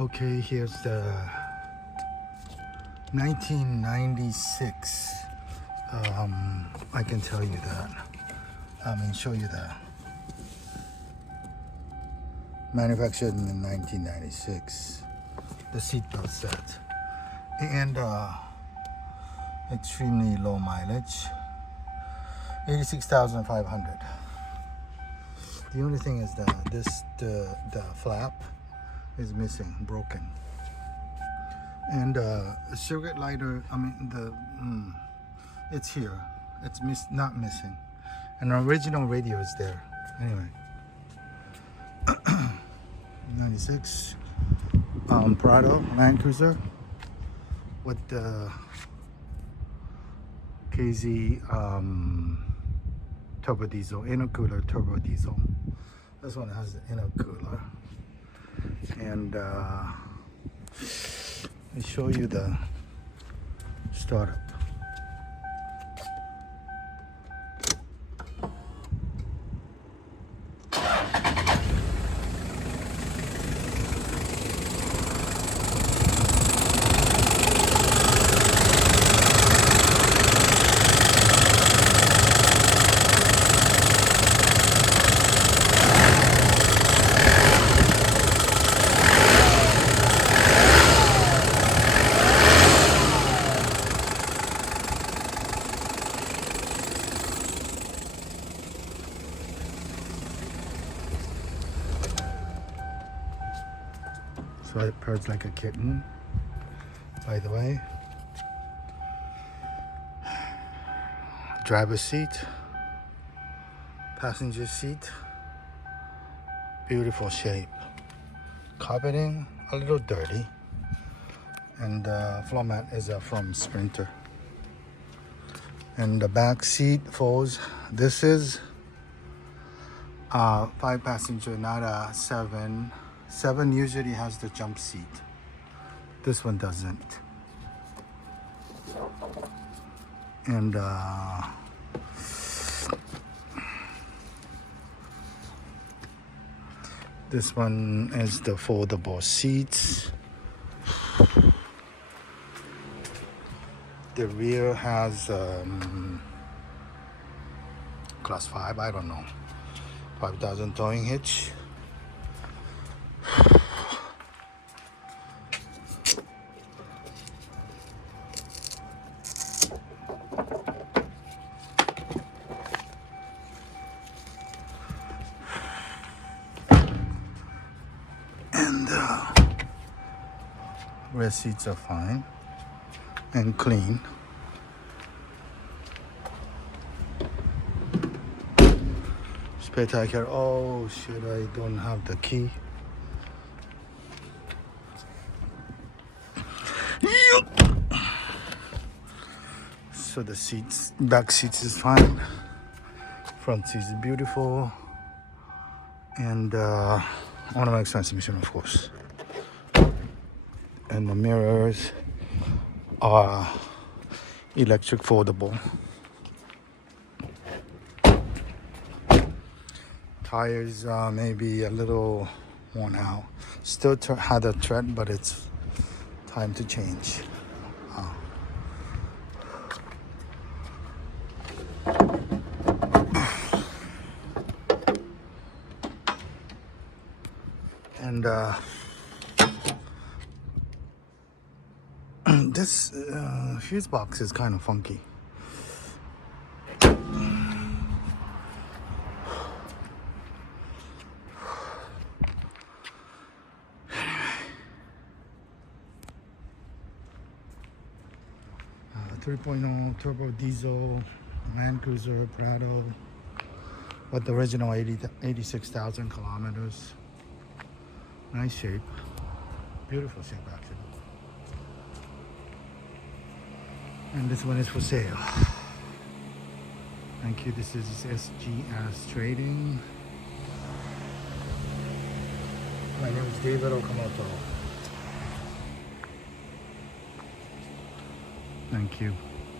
Okay, here's the 1996. I can tell you that. Show you that. Manufactured in 1996. The seatbelt set. And extremely low mileage. 86,500. The only thing is that the flap is missing, broken. And cigarette lighter, it's here. It's not missing. An original radio is there. Anyway, 96 Prado Landcruiser with the KZ turbo diesel, intercooler turbo diesel. This one has the intercooler. And let me show you the startup. So it purrs like a kitten, by the way. Driver's seat, passenger seat, beautiful shape. Carpeting, a little dirty. And the floor mat is from Sprinter. And the back seat folds. This is 5 passenger, not a 7. 7 usually has the jump seat. This one doesn't. And this one is the foldable seats. The rear has class 5, I don't know, 5,000 towing hitch. And rear seats are fine and clean. Spectacular. Oh shit, I don't have the key. So the seats, back seats is fine. Front seats is beautiful. And automatic transmission, of course. And the mirrors are electric foldable. Tires maybe a little worn out. Still had a tread, but it's time to change. And this fuse box is kind of funky. Anyway, 3.0 turbo diesel Landcruiser Prado with the original 86,000 kilometers. Nice shape, beautiful shape actually. And this one is for sale. Thank you. This is SGS-TRADING. My name is David Okamoto. Thank you.